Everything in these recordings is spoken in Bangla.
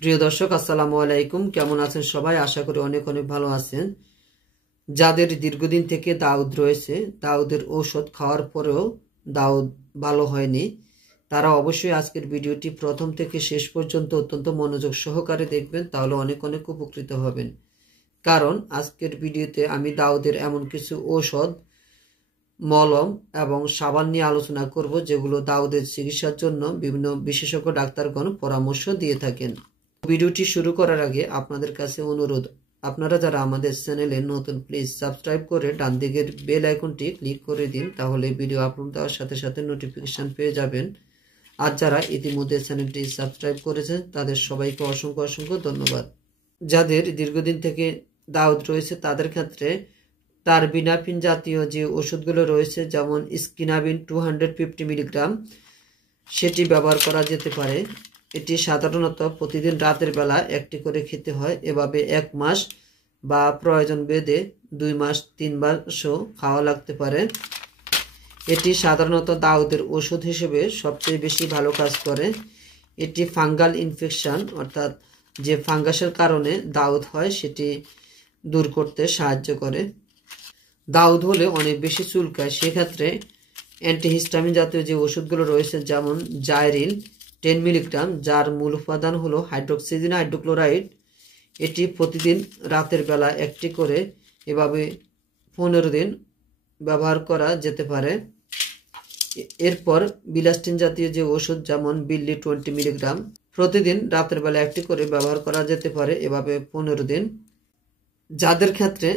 প্রিয় দর্শক, আসসালামু আলাইকুম। কেমন আছেন সবাই? আশা করি অনেক অনেক ভালো আছেন। যাদের দীর্ঘদিন থেকে দাউদ রয়েছে, দাউদের ঔষধ খাওয়ার পরেও দাউদ ভালো হয়নি, তারা অবশ্যই আজকের ভিডিওটি প্রথম থেকে শেষ পর্যন্ত অত্যন্ত মনোযোগ সহকারে দেখবেন, তাহলে অনেক অনেক উপকৃত হবেন। কারণ আজকের ভিডিওতে আমি দাউদের এমন কিছু ঔষধ, মলম এবং সাবান নিয়ে আলোচনা করব, যেগুলো দাউদের চিকিৎসার জন্য বিভিন্ন বিশেষজ্ঞ ডাক্তারগণ পরামর্শ দিয়ে থাকেন। ভিডিওটি শুরু করার আগে আপনাদের কাছে অনুরোধ, আপনারা যারা আমাদের চ্যানেলে নতুন, প্লিজ সাবস্ক্রাইব করে ডান দিকের বেল আইকনটি ক্লিক করে দিন, তাহলে ভিডিও আপলোড দেওয়ার সাথে সাথে নোটিফিকেশন পেয়ে যাবেন। আর যারা ইতিমধ্যে চ্যানেলটি সাবস্ক্রাইব করেছেন তাদের সবাইকে অসংখ্য অসংখ্য ধন্যবাদ। যাদের দীর্ঘদিন থেকে দাউদ রয়েছে তাদের ক্ষেত্রে টারবিনাফিন জাতীয় যে ওষুধগুলো রয়েছে, যেমন স্কিনাবিন 250 মিলিগ্রাম, সেটি ব্যবহার করা যেতে পারে। এটি সাধারণত প্রতিদিন রাতের বেলা একটি করে খেতে হয়। এভাবে 1 মাস বা প্রয়োজন ভেদে 2 মাস 3 মাসও খাওয়া লাগতে পারে। এটি সাধারণত দাউদের ওষুধ হিসেবে সবচেয়ে বেশি ভালো কাজ করে। এটি ফাঙ্গাল ইনফেকশন, অর্থাৎ যে ফাঙ্গাসের কারণে দাউদ হয় সেটি দূর করতে সাহায্য করে। দাউদ হলে অনেক বেশি চুলকায়, সেক্ষেত্রে অ্যান্টিহিস্টামিন জাতীয় যে ওষুধগুলো রয়েছে, যেমন জাইরিল 10 মিলিগ্রাম, যার মূল উপাদান হলো হাইড্রোক্সিজিন হাইড্রোক্লোরাইড, এটি প্রতিদিন রাতের বেলা একটি করে এভাবে 15 দিন ব্যবহার করা যেতে পারে। এরপর বিলাস্টিন জাতীয় যে ওষুধ, যেমন বিল্লি 20 মিলিগ্রাম, প্রতিদিন রাতের বেলা একটি করে ব্যবহার করা যেতে পারে এভাবে 15 দিন। যাদের ক্ষেত্রে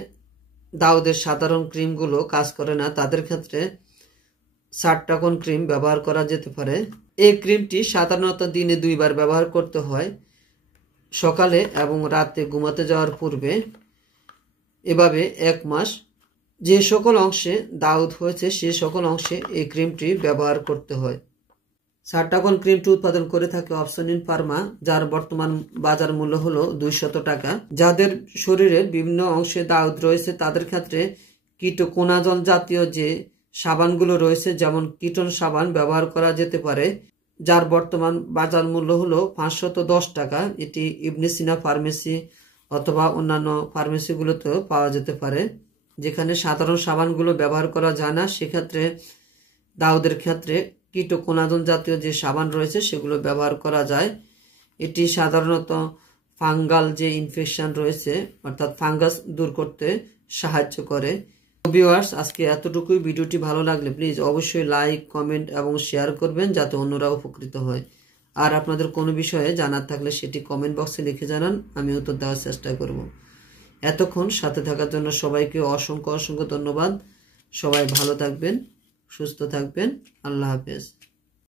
দাউদের সাধারণ ক্রিমগুলো কাজ করে না, তাদের ক্ষেত্রে সারটাকন ক্রিম ব্যবহার করা যেতে পারে। এই ক্রিমটি সাধারণত দিনে 2 বার ব্যবহার করতে হয়, সকালে এবং রাতে ঘুমাতে যাওয়ার পূর্বে। এভাবে 1 মাস যে সকল অংশে দাউদ হয়েছে সে সকল অংশে এই ক্রিমটি ব্যবহার করতে হয়। সারটাকন ক্রিমটি উৎপাদন করে থাকে অপসনিন ফার্মা, যার বর্তমান বাজার মূল্য হলো 200 টাকা। যাদের শরীরের বিভিন্ন অংশে দাউদ রয়েছে তাদের ক্ষেত্রে কিটোকোনাজল জাতীয় যে সাবানগুলো রয়েছে, যেমন কিটন সাবান ব্যবহার করা যেতে পারে, যার বর্তমান বাজার মূল্য হলো 510 টাকা। এটি ইবনে সিনা ফার্মেসি অথবা অন্যান্য ফার্মেসিগুলোতেও পাওয়া যেতে পারে। যেখানে সাধারণ সাবানগুলো ব্যবহার করা যায় না, সেক্ষেত্রে দাউদের ক্ষেত্রে কিটোকোনাজল জাতীয় যে সাবান রয়েছে সেগুলো ব্যবহার করা যায়। এটি সাধারণত ফাঙ্গাল যে ইনফেকশন রয়েছে, অর্থাৎ ফাঙ্গাস দূর করতে সাহায্য করে। ভিউয়ার্স, আজকে এতটুকুই। ভিডিওটি ভালো লাগলে প্লিজ অবশ্যই লাইক, কমেন্ট এবং শেয়ার করবেন, যাতে অন্যরা উপকৃত হয়। আর আপনাদের কোনো বিষয়ে জানার থাকলে সেটি কমেন্ট বক্সে লিখে জানান, আমি উত্তর দেওয়ার চেষ্টা করব। এতক্ষণ সাথে থাকার জন্য সবাইকে অসংখ্য অসংখ্য ধন্যবাদ। সবাই ভালো থাকবেন, সুস্থ থাকবেন। আল্লাহ হাফেজ।